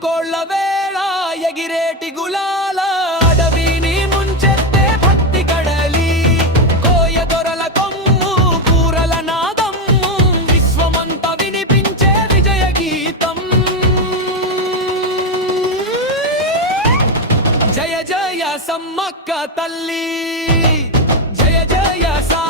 కోళ్ళ వేళ ఎగిరేటి గులాల అడవిని ముంచెత్తే భక్తి కడలి కోయ దొరల కొమ్ము కూరల నాదమ్ము విశ్వమంత వినిపించే విజయ గీతం. జయ జయ సమ్మక్క తల్లి, జయ జయ సా